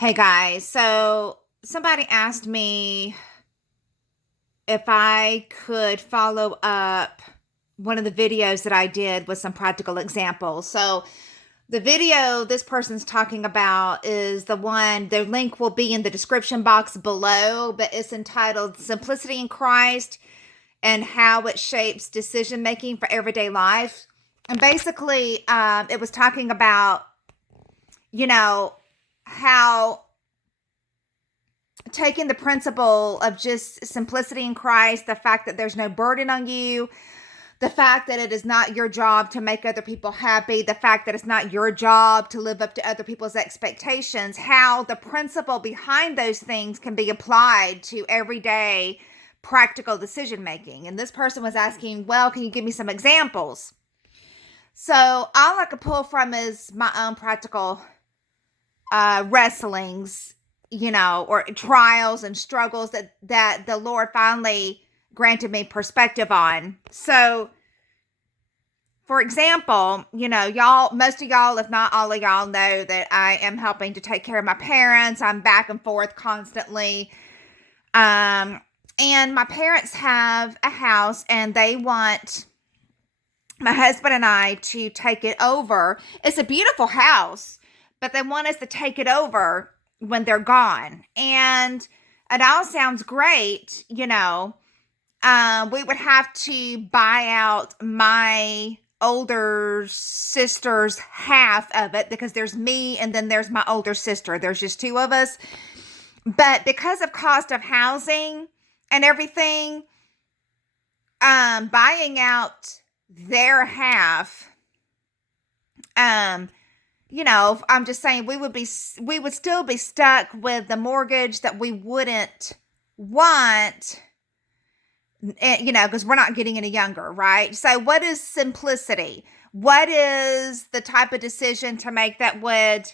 Hey guys, so somebody asked me if I could follow up one of the videos that I did with some practical examples. So, the video this person's talking about is the link will be in the description box below, but it's entitled Simplicity in Christ and How It Shapes Decision Making for Everyday Life. And basically, it was talking about, you know, how taking the principle of just simplicity in Christ, the fact that there's no burden on you, the fact that it is not your job to make other people happy, the fact that it's not your job to live up to other people's expectations, how the principle behind those things can be applied to everyday practical decision making. And this person was asking, well, can you give me some examples? So all I could pull from is my own practical wrestlings, or trials and struggles that the Lord finally granted me perspective on. So, for example, most of y'all, if not all of y'all, know that I am helping to take care of my parents. I'm back and forth constantly. And my parents have a house and they want my husband and I to take it over. It's a beautiful house, but they want us to take it over when they're gone. And it all sounds great, we would have to buy out my older sister's half of it because there's me and then there's my older sister. There's just two of us. But because of cost of housing and everything, buying out their half, I'm just saying we would still be stuck with the mortgage that we wouldn't want, because we're not getting any younger, right? So what is simplicity? What is the type of decision to make that would,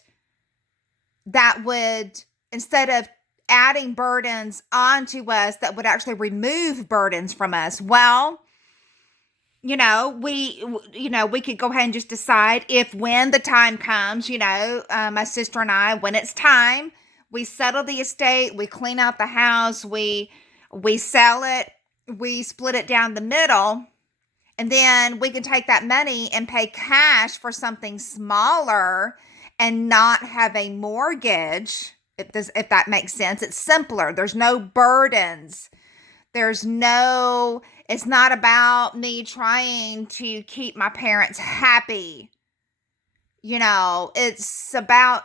instead of adding burdens onto us, that would actually remove burdens from us? Well, we could go ahead and just decide when the time comes, my sister and I, when it's time, we settle the estate, we clean out the house, we sell it, we split it down the middle, and then we can take that money and pay cash for something smaller and not have a mortgage. If that makes sense. It's simpler. There's no burdens. It's not about me trying to keep my parents happy. It's about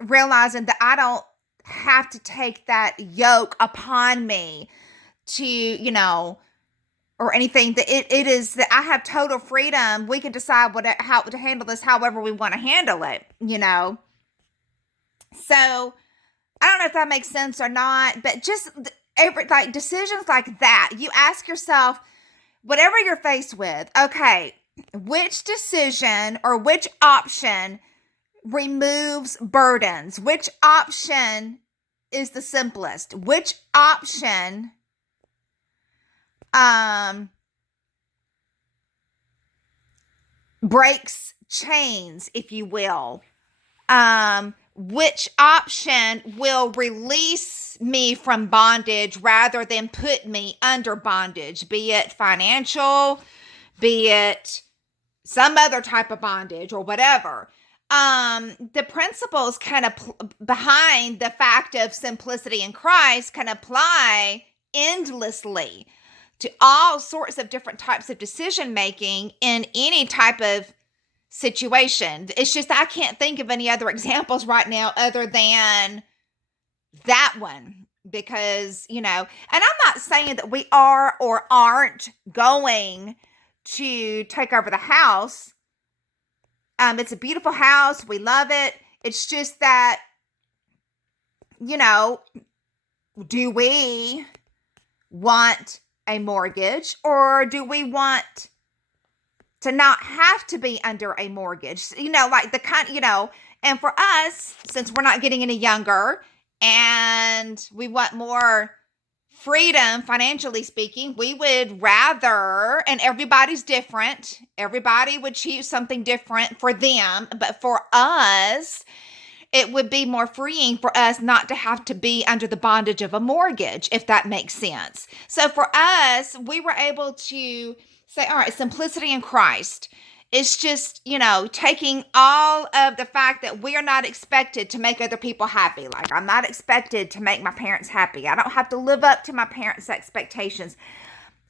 realizing that I don't have to take that yoke upon me to, or anything. That it is that I have total freedom. We can decide how to handle this however we want to handle it, So I don't know if that makes sense or not, but just decisions like that, you ask yourself, whatever you're faced with, okay, which decision or which option removes burdens? Which option is the simplest? Which option breaks chains, if you will? Which option will release me from bondage rather than put me under bondage, be it financial, be it some other type of bondage or whatever. The principles behind the fact of simplicity in Christ can apply endlessly to all sorts of different types of decision making in any type of situation. It's just I can't think of any other examples right now other than that one, because and I'm not saying that we are or aren't going to take over the house. It's a beautiful house, we love it. It's just that do we want a mortgage, or do we want to not have to be under a mortgage, and for us, since we're not getting any younger and we want more freedom, financially speaking, we would rather, and everybody's different. Everybody would choose something different for them. But for us, it would be more freeing for us not to have to be under the bondage of a mortgage, if that makes sense. So for us, we were able to say, all right, simplicity in Christ. It's just, taking all of the fact that we are not expected to make other people happy. Like, I'm not expected to make my parents happy. I don't have to live up to my parents' expectations.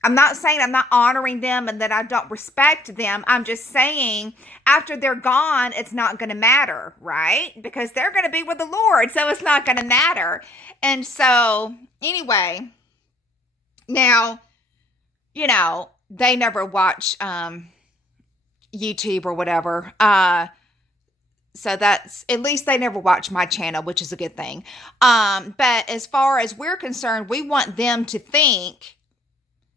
I'm not saying I'm not honoring them and that I don't respect them. I'm just saying after they're gone, it's not going to matter, right? Because they're going to be with the Lord, so it's not going to matter. And so, anyway, now, they never watch YouTube or whatever. So that's, at least they never watch my channel, which is a good thing. But as far as we're concerned, we want them to think,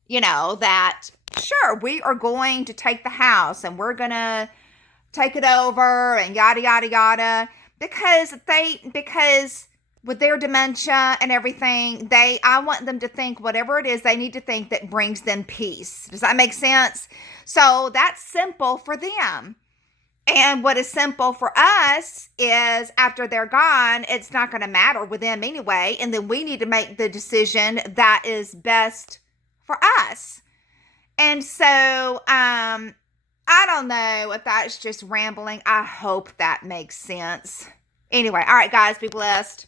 that sure, we are going to take the house and we're going to take it over and yada, yada, yada. Because with their dementia and everything, I want them to think whatever it is they need to think that brings them peace. Does that make sense? So that's simple for them. And what is simple for us is after they're gone, it's not going to matter with them anyway. And then we need to make the decision that is best for us. And so, I don't know if that's just rambling. I hope that makes sense. Anyway, all right, guys, be blessed.